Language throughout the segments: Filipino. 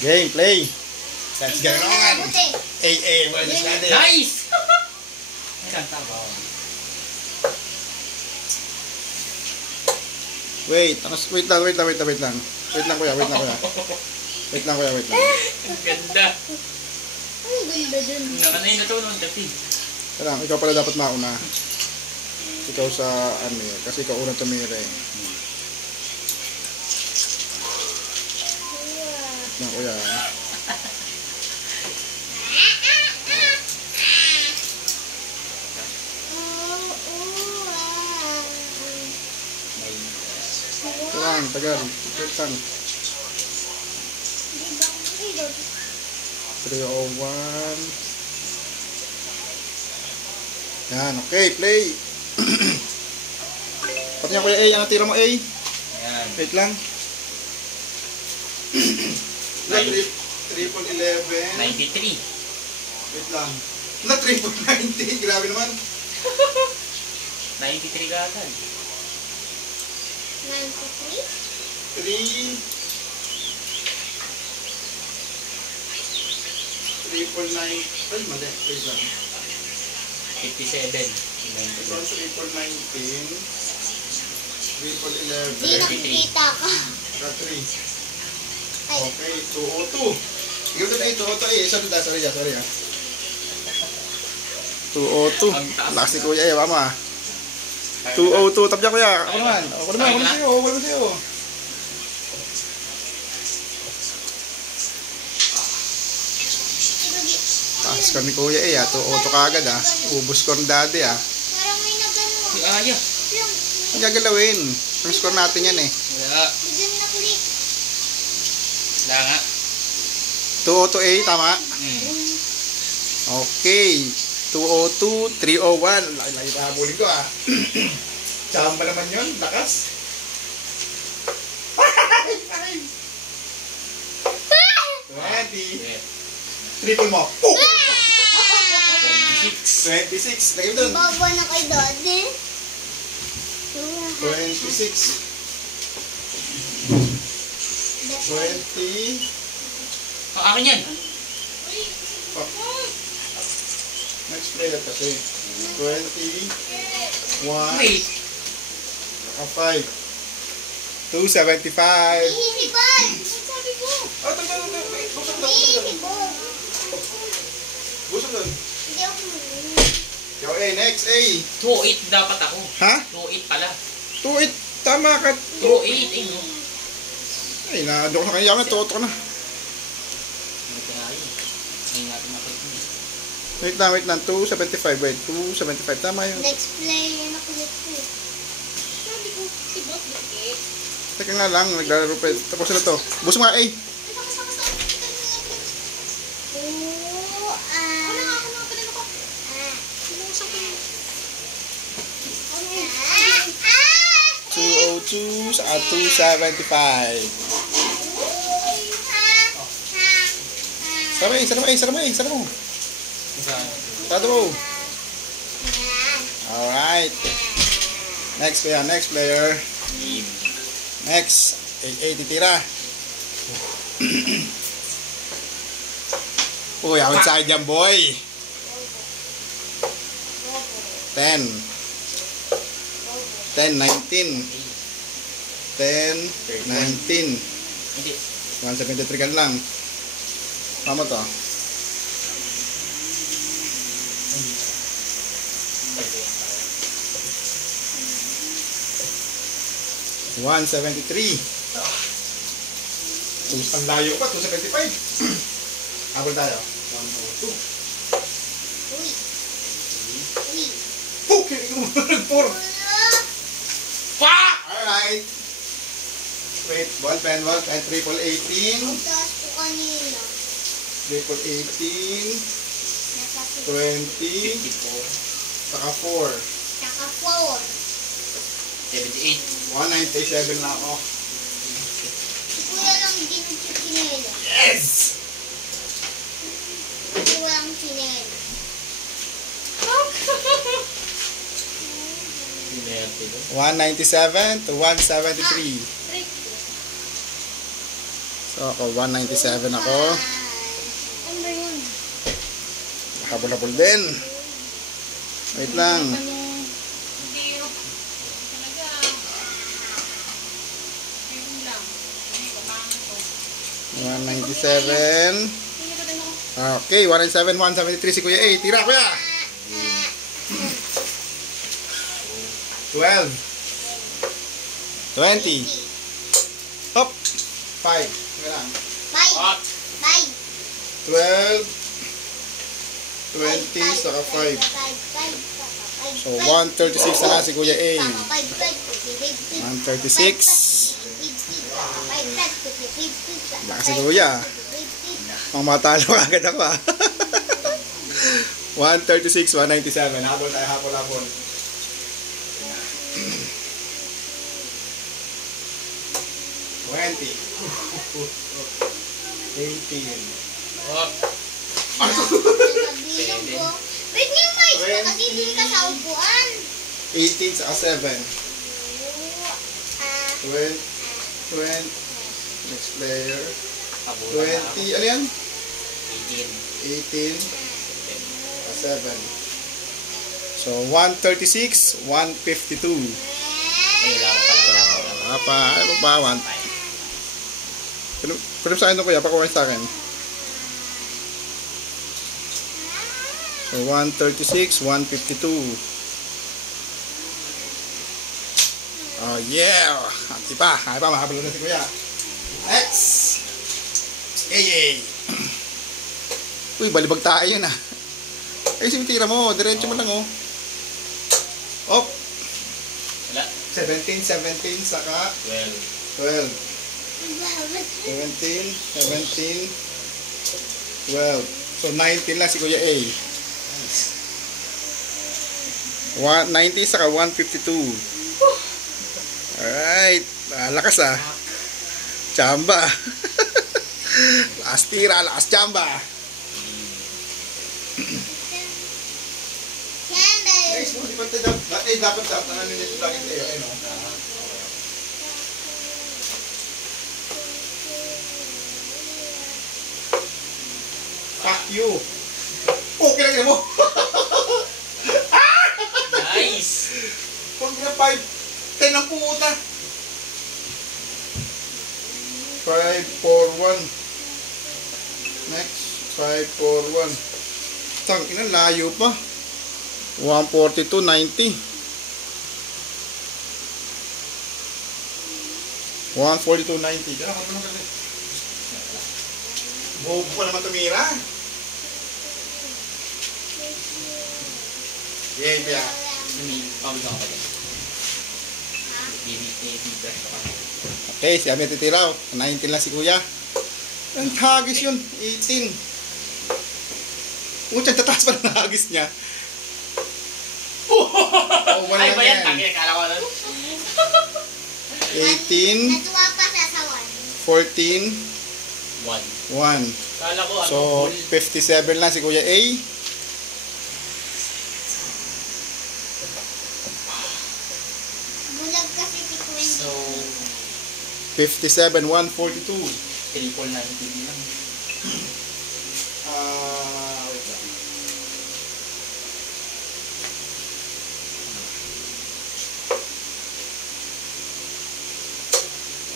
Game, play. Let's get it on. Buenos natin. Nice! Ilang tabaw. Wait lang. Wait lang, kuya. Wait lang, kuya. Ang ganda. Ang ganda dun. Nakanay na ito nung dati. Tara, ikaw pala dapat mauna. Ikaw sa ano eh. Kasi ikaw unang tumira eh. Na kuya. Tagal. Wait lang. 301. Yan, okay, play. Pati niya kuya A, ano tira mo A? Ayan. Wait lang. Triple 11. 93. Wait lang. Na triple 90, grabe naman. 93 ka agad. 93? 3 triple 9. Ay, mali. Wait lang. 57. Ito ang triple 19. Triple Di 11. nakikita ka. Saka 3. Ay, Okay, 202. Ikaw doon ay 202 eh. Sorry ah. 202. Lakas ni kuya eh, mama. 202. Tapos kuya. Ako naman sa'yo. Taas kami kuya eh, 202 kagad ah. Ubus ko ng daddy ah. parang may nagano. Si Aya. Ang gagalawin. Ang score natin yan eh. Wala. Bigyan na click. Wala nga. 202 A, tama? Okay. 202, 301. Laki pa habulin ko ah. Tsamba naman yun, lakas. Triple mo. 26. Lagay mo dun. Baba na kay daddy. 26. 20. Akin yan. Next player kasi. 21. Wait. 5. 275. Hihibal! Ang sabi ko. Hihibal. Busog doon. Hindi ako Yo, A, next A. 208 dapat ako. Ha? 208 pala. 2-8. Tama ka. 208 eh no. Ay, naadok na kanya. Tuto ka na. Ano kaya yun? Ngayon natin mapagpili. Wait lang. 275. Wait, 275. Tama yun. next play na kulit ko. Sabi ko, si Boss Bakit? Teka nga lang. Naglalaro pa. Tapos na to. Busog nga A. Ah. 202 sa 275. Sara mo. Sarado mo. Alright. Next player. Next. 880 tira. Uy, awad sa akin dyan, boy. 10. 10, 19. 10, 19. Hindi. 173 kan lang. Tama to. Ito 173. Ang layo pa, 275. Habol tayo. 102. Okay, 4. Fuck! Alright. Wait, ball pen, triple 18. Ang taas ko kanina. Triple 18. 20. 54. Saka 4. Saka 4. 78. 197 na ako. Si Kuya lang hindi nagsikinela. Yes! Si Kuya lang sinela. 197 to 173. So ako, 197 ako. Ano ba yun? Habol-habol din. Wait lang. Hindi yun. Talaga. Yun lang. Hindi, kamangan ko. 197. Hindi ko din ako. Okay, 197, 173 si Kuya A. Tira, Kuya! 12. 20. Hop! 5. Teka lang. Bye! Hot. Bye! 12. 20, saka 5. So, 136 na lang si Kuya A. 136. Lakas si Kuya. Ang matalo agad ako ah. 136, 197. Habol tayo, habol. 20. 18. Hot. Wait niyo yung mais mo kasi hindi ka sa upuan. 18 saka 7. 20. Next player. 20. Ano yan? 18. 7. So, 136, 152. Ay, wala ko pala. Ano pa? Pero sa akin ito kuya, pakuha sa akin. So, 136, 152. Oh, yeah! Hati pa, mahabol na si kuya. Next! Yay! Uy, balibag tayo yun ah. Ay, simitira mo, diretso mo lang oh. Op! Wala. 17, saka 12. 17, 12. So, 19 lang si Kuya A. 90 saka 152. Alright. Lakas ah. Chamba. Lakas tira, lakas chamba. Guys, dapat ano nito lagi tayo. Ayun o. Fuck you. Oh, kinagin mo. Nice! Huwag na 5. 10 ang puta. 5, 4, 1. Next. 5, 4, 1. Tang, ina, layo pa. 142, 90. 142, 90. Diyan ako naman kasi. Bobo pa naman tumira. Yay, Pia. Pawis ako pa dyan. Bibig ka pa. Okay, si Ami titiraw. 19 lang si Kuya. Ang hagis yun. 18. Utyan, tataas pa ng hagis niya. Oh, wala Ay, lang ba yan? yan. Tangin, kala ko lang. 18, Natuwa pa siya sa 14, 1. 1. Kala ko ano, So, full. 57 lang si Kuya A. Bulag kasi si Queen. So, 57, 142. triple 90 lang. Wait lang.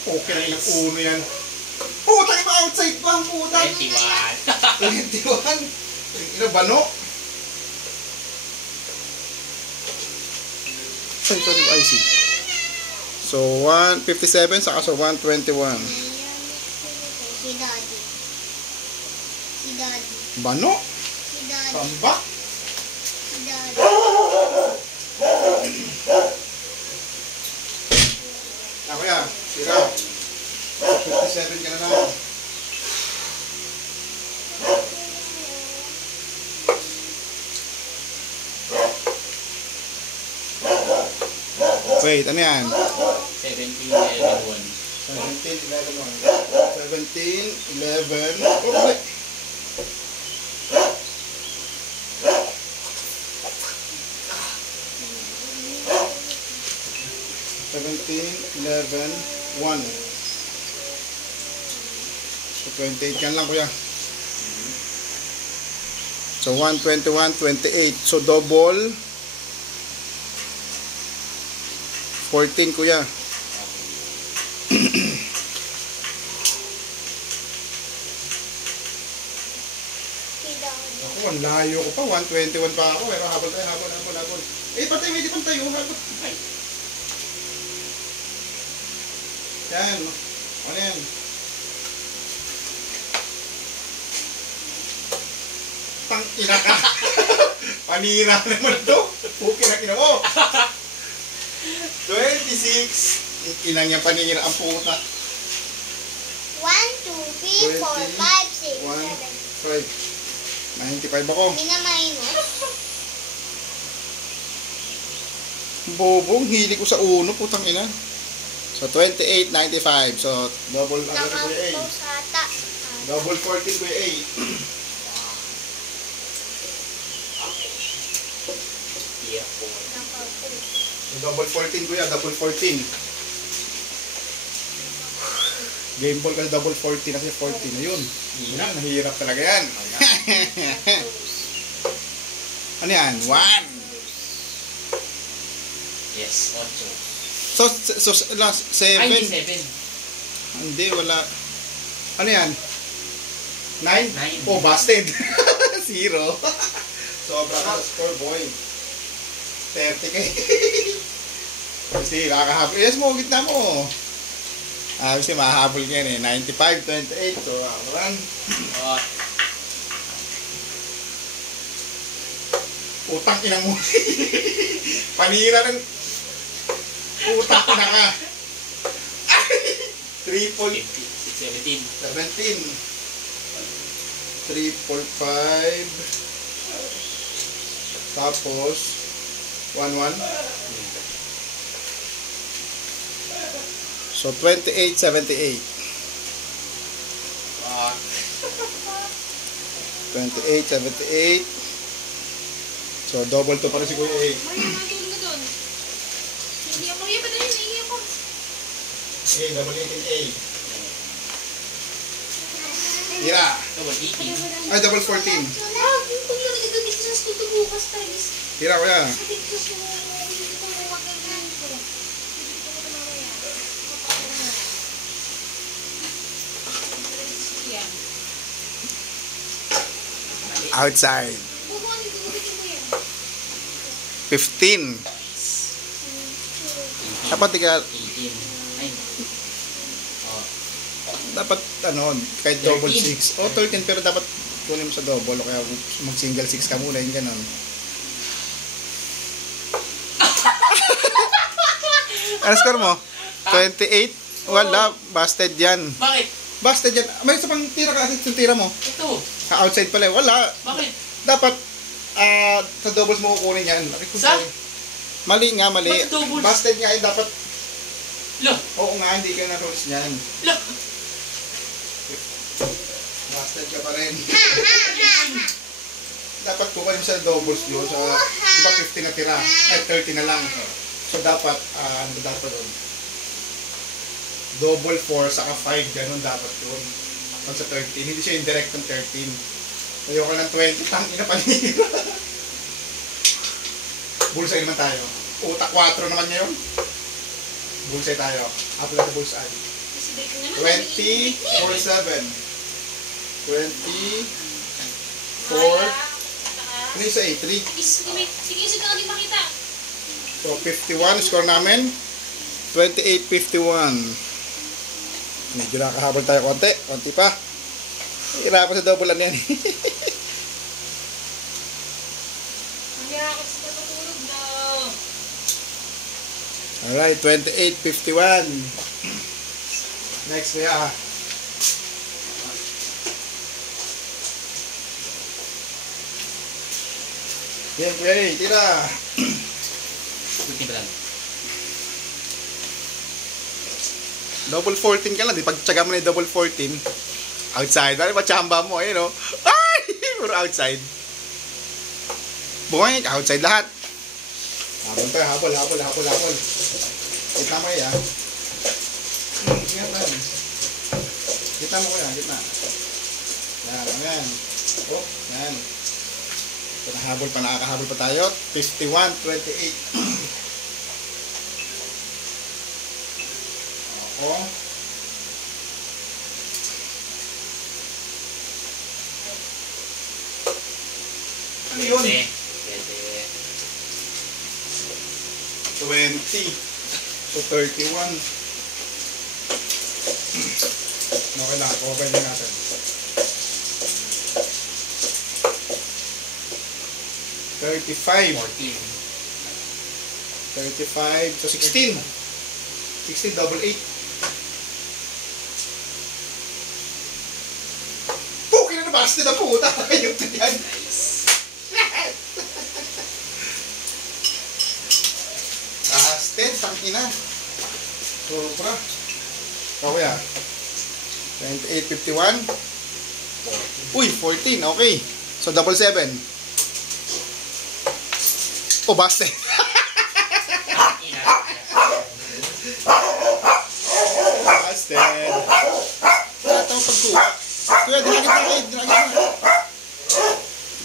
Okay lang ng uno yan. Puta, iba outside pa ang puta. 21. 21. Ina, bano? Ay, ito yung IC. So, 157 saka so 121. Si Daddy. Si Daddy. Bano? Si Daddy. Tambak? Si Daddy. Ako yan. Sira. 57 ka na naman. Wait, ano yan? 17, 11, 1. 17, 11, 17, 11. Oh, wait. 28 yan lang kuya. So 121, 28. So double 14 kuya. Ako, ang layo ko pa. 121 pa ako. Pero habol tayo, habol. Eh, patay, may di pang tayo. Habol. Yan. Ano yan? Tang ina ka. Panira naman to. Pukin na ina mo. 26. Inang niya panira ang puta. 1, 2, 3, 4, 5, 6, 7. 95 ako. Hindi na minus. Bobong, hili ko sa uno, putang ina. So 28, 95. So double ang ko A. Nakapaw sa ata. Double 14 ko A. Yeah, 4. Nakapaw. So double 14 kuya, double 14. Game ball kasi double 40 kasi 40 na yun. Yan, nahihirap talaga yan. Ano yan? 1. Yes, 8. So last 7. Ay, 7. Hindi, wala. Ano yan? 9? 9. Oh, busted. 0. Sobra ka score, boy. 30k. Kasi nakakahabol. Yes mo, gitna mo. Kasi mahahabol ka yan eh. 95, 28. So, run. Oh, Utang ina mo. Panira ng utang ina ka. 3.17. 17. 3.5. Tapos 1.1. So 28.78. 28.78. So double to para si Kuya A. Maria, natulog na doon. Hindi ako. Maria, padali. Naiiyak ako. A, double 18 A. Tira. Double 18. Ay, double 14. Ah, kung yung nagagawin ko sa tutubukas tayo. Tira Kuya. Sabi ko sa hindi ko mawagagan ko. Hindi ko mamaya. Outside. Bubuan, hindi ko yan. 15. Dapat tiga, 18. Ay. Oh, dapat ano, kahit double 13. 6. O 13 pero dapat kunin mo sa double o kaya mag single 6 ka muna, yung ganon. Ano score mo? 28? Wala, busted yan. bakit? Busted yan. May isa pang tira ka, yung tira mo. Ito. Outside pala, wala. Bakit? Dapat, sa doubles mo kukunin yan. Sa? Mali nga, mali. Bakit doubles? Busted nga, dapat, Lo. oo nga, hindi ka na-rules niyan. Lo. Busted ka pa rin. Dapat kukunin mo sa doubles yun. Sa, diba 15 na tira? 30 na lang. So dapat, ano dapat doon? Double 4 saka 5, ganun dapat yun. Pag sa 13, hindi siya indirect ng 13. Ayoko ng 20, tangin na panira. Bullseye naman tayo. Utak 4 naman niya yun. Bullseye tayo. Apple na bullseye. Kasi bacon naman. 20, 47. 24. Ano yung sa A? 3? Sige, isa ka natin makita. So, 51, score namin. 28-51. Medyo nakahabol tayo konti. Konti pa. Hirapan sa double yan. Nangyakot sa patulog na. Alright, 28-51. Next, kuya. Yan, kuya. Tira. 15 pa lang. Double 14 ka lang. Di pagtsaga mo na yung double 14. Outside. Ano ba chamba mo? Ayun o. Ay! Puro outside. Boy, outside lahat. Habol tayo. Habol. Kita mo yan. Ingat lang. Kita Gitna mo kuya, gitna. Yan, ayan. Oh, yan. Nakahabol pa, nakakahabol pa tayo. 51-28. Ako. Ano yun? Pwede. 20. So 31. Okay lang, okay din natin. 35. 14. 35. So 16. 16 double 8. Pukin na nabasti na puta. Ayun to yan. Nice. Busted, tangina. Sobra. So kuya. 28, 51. Uy, 14. Okay. So double 7. Oh, busted. Busted. Wala tayong pagkuha. Kuya, dinagit na kayo. Dinagit na.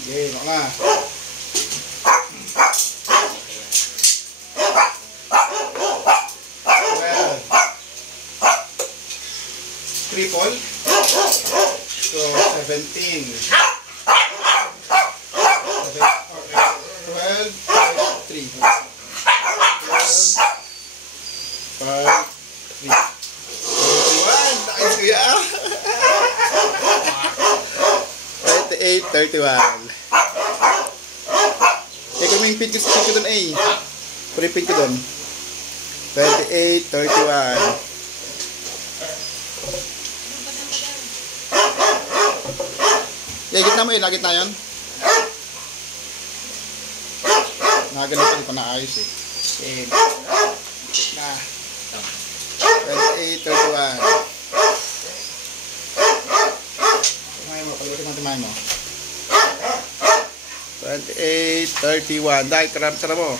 Okay, baka nga. Well. Triple. So, 17. 12, 3. 12, 5, 3. 31. Nakis kuya. 38, 31. Eh, kung may pin ko doon, eh. Kung may pin ko doon. 28, 31. Yeah, gitna mo yun. Nagitna yun. Nagano'n pa naayos eh. Okay. Na. 28, 31. Tumahin mo. Paliwatin mo tumahin mo. 28, 31. Dahil tara mo.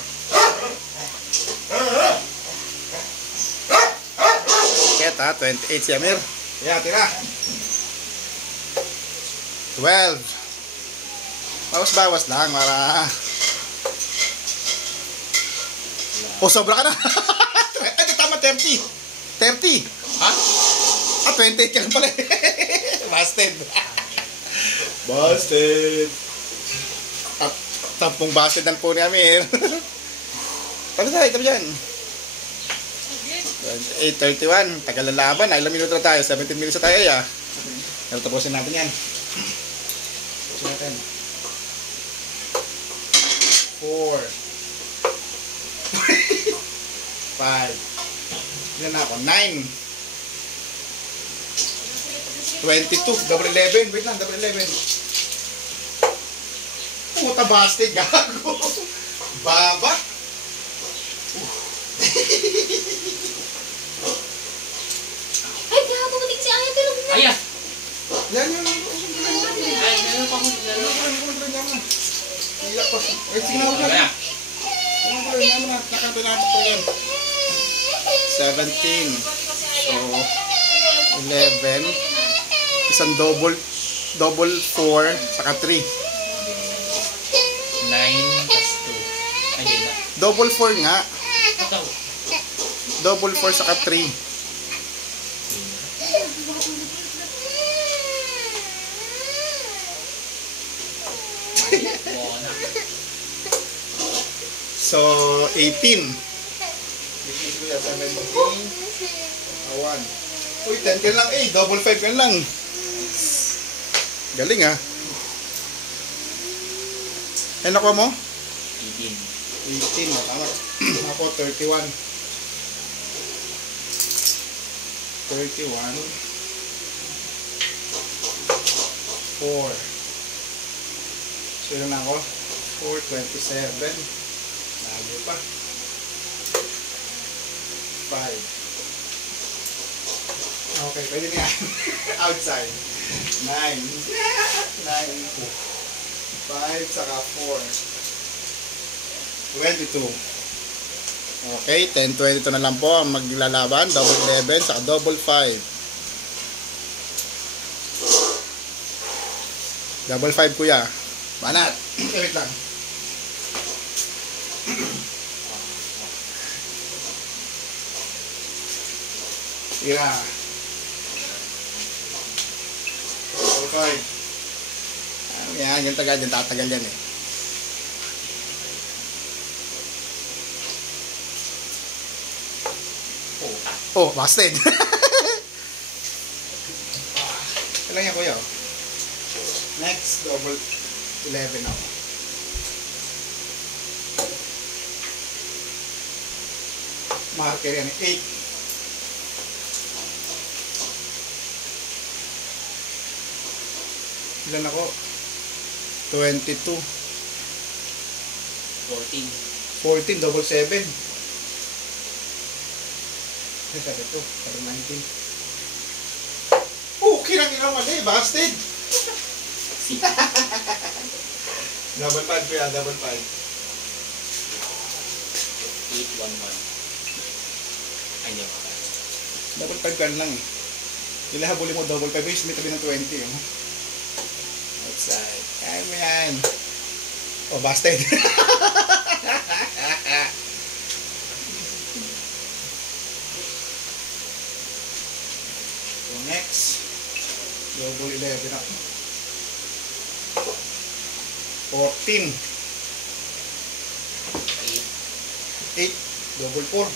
Keta, 28 si Amir. Yeah, tira. 12. Bawas-bawas lang para... O, sobra ka na. Ito, tama, 30. 30. Ha? Ah, 28 ka lang pala. Busted. Busted. At tampong busted ang po ni Amir. Tabi dyan. 28, 31. Tagal na laban. Ilang minuto na tayo? 17 minutes na tayo, ya. Pero tapusin natin yan. Tapusin natin. 4. 5. Ilan na ako? 9. 22. Double 11. Wait lang, double 11. Puta busted, gago. Baba. Ay, gago, matik si Aya, tulog na. Aya! Yan. Ay, gano'n pa ako. Iyak pa. Wait, sige na ako. Aya! Nakanto natin ito yan. 17. So, 11. Isang double 4, saka 3. 9 plus 2. Ayun na. Double 4 nga. Ito. Double 4, saka 3. So, 18. 17. 1. Uy, 10 ka lang eh. Double 5 ka lang. Galing ah. Eh, nakuha mo? 18. 18. Tama. Ako, 31. 31. 4. So, yun na ako. 4, 27. Lago pa. 5. Okay, pwede na yan. Outside. 9. 9. 5, saka 4. 22. Okay, 10, 22 na lang po ang maglalaban. Double 11, saka double 5. Double 5 kuya. Banat. Wait lang. Tira. Double 5. Yan, yung tagal, yung tatagal yan eh. Oh, busted. Kailan yan kuya? Next, double 11 ako. Marker yan, 8. Ilan ako? 22. 14. 14, double 7. Ay, sabi ito, parang 19. Okay lang yun mali, busted. Double 5 kuya, double 5. 811. Ay, hindi ako. Double 5 gun lang eh. Ilahabuli mo double 5, may tabi ng 20. Oh. Outside. Kaya mo yan. Oh, busted. So next, double 11 ako. 14. 8. Double 4.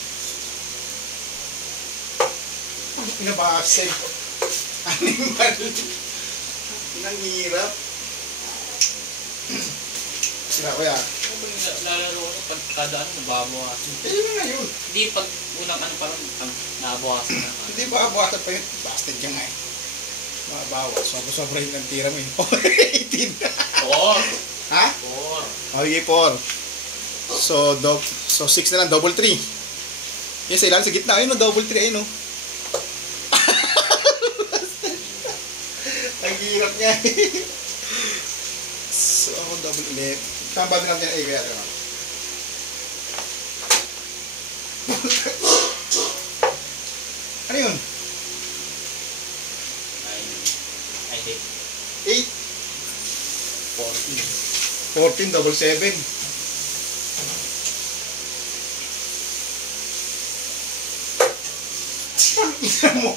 Pinabasag. Animal. Nanghirap. Sira ko yan. Ano ba yung lalaro ko? Pag kada ano, nababawasan. Eh, yun na yun. Hindi, pag unang ano parang nababawasan na. Hindi ba abuhatan pa yun? Busted yan nga eh. Mabawas. Sobra yun ang tira mo eh. 18. 4. Ha? 4. Okay, 4. So 6 na lang, double 3. Yes, ilan sa gitna. Ayun, no, double 3. Ayun, no. Ang hirap niya eh. So, ako double 11. Saan ba din natin ang kaya ito? Ano yun? 8. 14, double 7. Ina mo.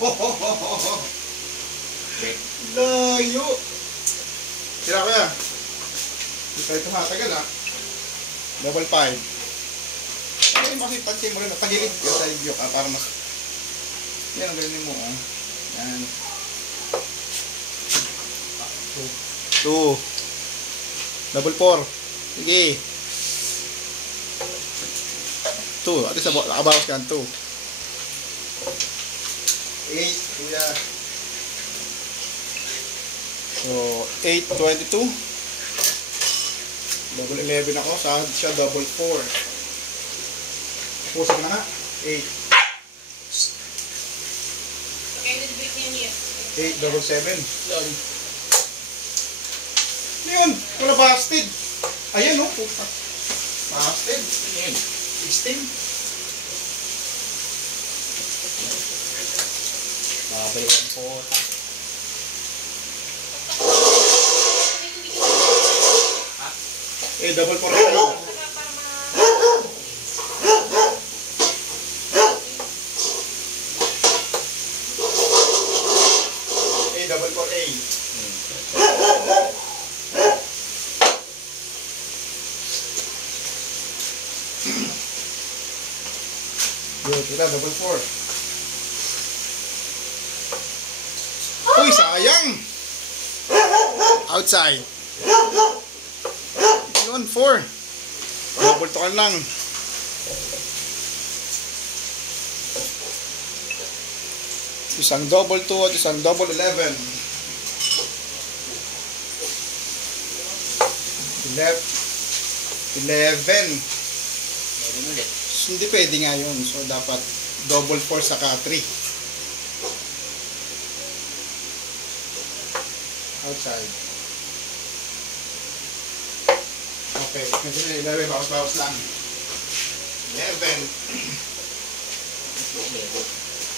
Layo. Tira ko yan. Hindi tayo tumatagal ha. Double 5. Ay, kasi tansya mo rin. Tagilid ka sa iyo ka para mas... Yan ang galing mo ha. Yan. 2. Double 4. Sige. 2. At least nakabawas ka ng 2. 8. Kuya. So, 8, 22. Double 11 ako. Saan siya? Double 4. Pusa ko na nga. 8. 8, double 7. Ano yun? Wala busted. Ayan o. Puta. Busted. 16. Babalikan po. Eh, double 4 ako. Eh, double 4A. Good, kita double 4. Uy, sayang! Outside. Yun, 4. Double to ka lang. Isang double 2 at isang double 11. 11. Meron ulit. So, hindi pwede nga yun. So, dapat double 4 saka 3. Outside. Okay. Medyo na 11. Bawas-bawas lang. 11.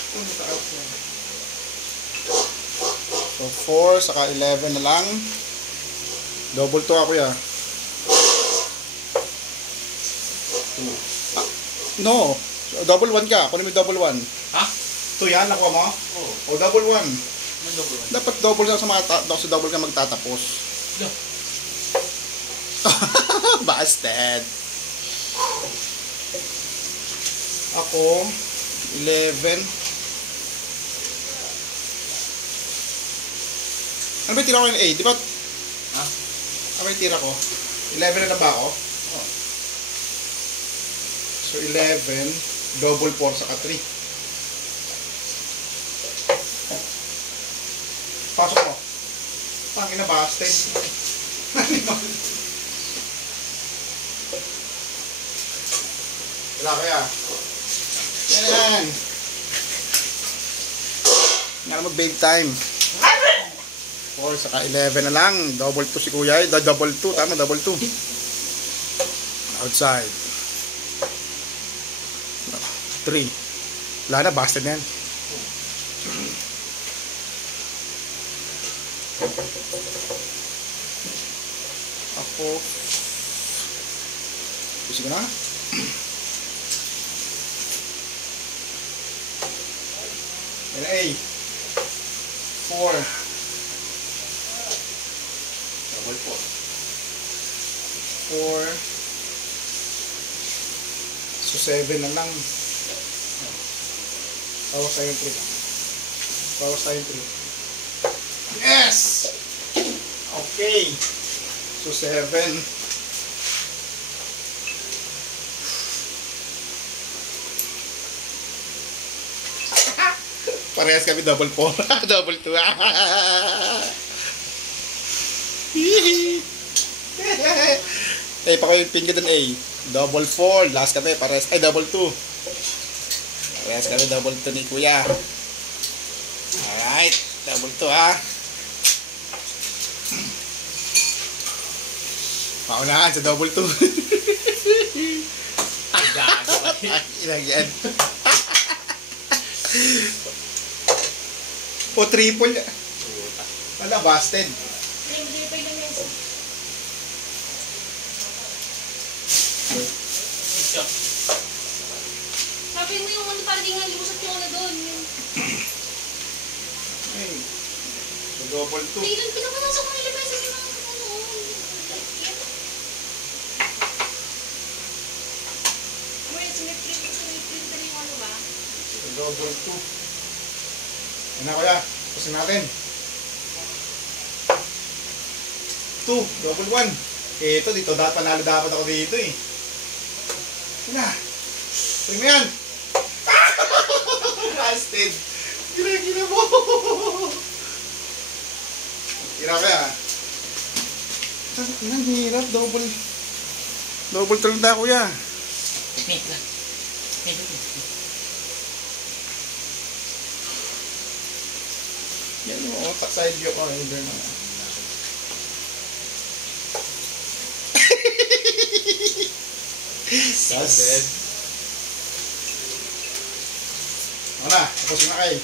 Punta outside. So, 4 saka 11 na lang. Double 2 ako ya. 2. No. Double 1 ka. Kunin mo yung double 1. Ha? 2 yan, nakuha mo? Oo. O double 1. Ano double 1? Dapat double ka sa mga sa double ka magtatapos. No. Bastard. Ako 11. Ano ba yung tira ko yung A? Di ba? Ha? Ano ba yung tira ko? 11 na ba ako? Oo. So 11, double 4 saka 3. Pasok mo. Tangina bastard. Wala kaya. Yan. Nga mag-babe time. 4 saka 11 na lang. Double 2 si kuya. Double 2. Tama, double 2. Outside. 3. Wala na, bastard na yan. Ako. Pusin ko na. LA. 4. Double 4. 4. So 7 na lang. Bawas tayo 3. Bawas tayo 3. Yes! Okay. So 7. Parehas kami double 4. Double 2. Eh, pa ko yung pin ka dun, A. Double 4. Last kami, parehas. Ay, double 2. Parehas kami, double 2 ni kuya. Alright. Double 2, ha. Paunahan sa double 2. Gago ba yun? Ilang yan. O triple. Wala, busted. Triple lang yan. Siya. Sabi mo yung ano, parang di nga lusot yung ano doon. Yung... Ay. So double 2. Tingnan, pinapanasok ko nila beses yung mga ano. Sumiprin na yung ano ba? So double 2. Yan na kuya. Pusin natin. 2. Double 1. Eh, ito dito. Panalo dapat ako dito eh. Yan na. Pusin mo yan. Busted. Gina mo. Hirap kaya. Ang hirap. Double 2 lang kuya. Wait lang. Wait. Yan mo. Side view ko. Hindi na. Busted. Ako na. Tapos na kayo.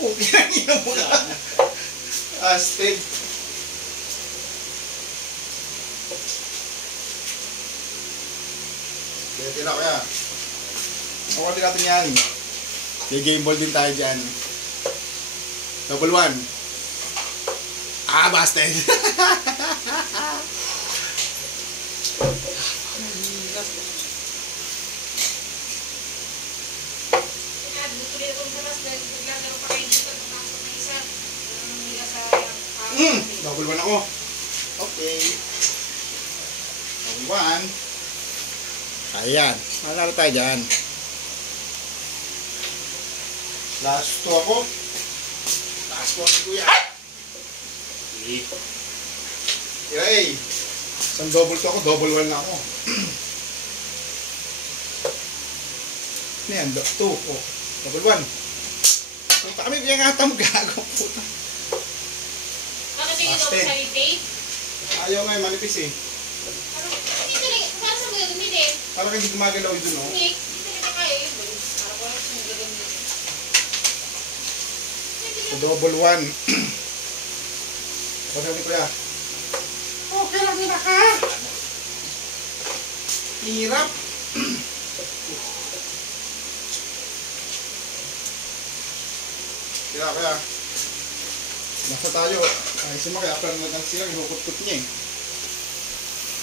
Oh, pinangina mo ka. Busted. Kaya tira ko yan. Nakuha din natin yan. May game ball din tayo dyan. Double 1. Ah, busted. Double 1 ako. Okay. Double 1. Ayan. Manalo tayo dyan. Last 2 ako. Last 2 si kuya. Tira eh. Isang double 2 ako. Double 1 na ako. Ano yan? 2. Oh. Double 1. Punta kami. Pinangatam gago. Puta. Ano tingin mo sa tape? Ayaw nga yung manipis eh. Hindi talaga. Para sa mga gamitin. Parang hindi gumagalaw yun, no? Hindi talaga kaya yun. Para wala sa mga gamitin. So, double 1. Pagkakas ni Kuya. Okay lang nila ka. Hirap. Kaya. Nasa tayo. Ayusin mo kaya pero nagang siya. Inukot-kot niya eh.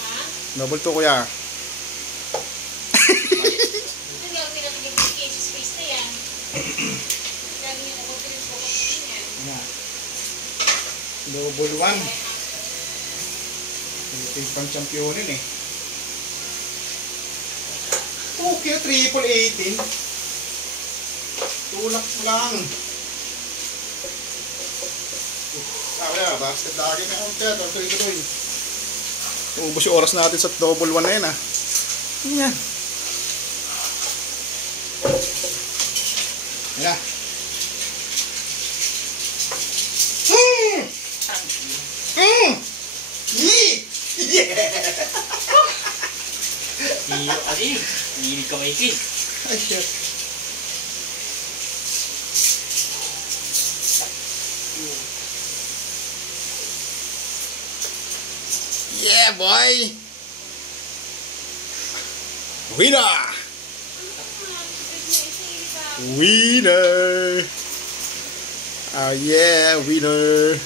Ha? Double to Kuya. Hindi ako pinatagay sa space na yan. Dami yung kukutin yan. Ayan. Double one. Ito yung pang-championin eh. Okay, triple 18. Tulak mo lang. Kaya, basket lagi na yung chat. Tuloy-tuloy. Ubus yung oras natin sa double one na yun ah. Ayan. Ayan. Iyo kasi. Hindi kamay ko eh. Ay, shit. Yeah, boy! Winner! Winner! Oh yeah, winner!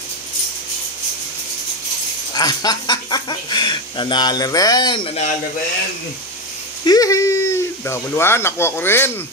Nanalo rin! Nanalo rin! Hihi! Double one, nakuha ko rin!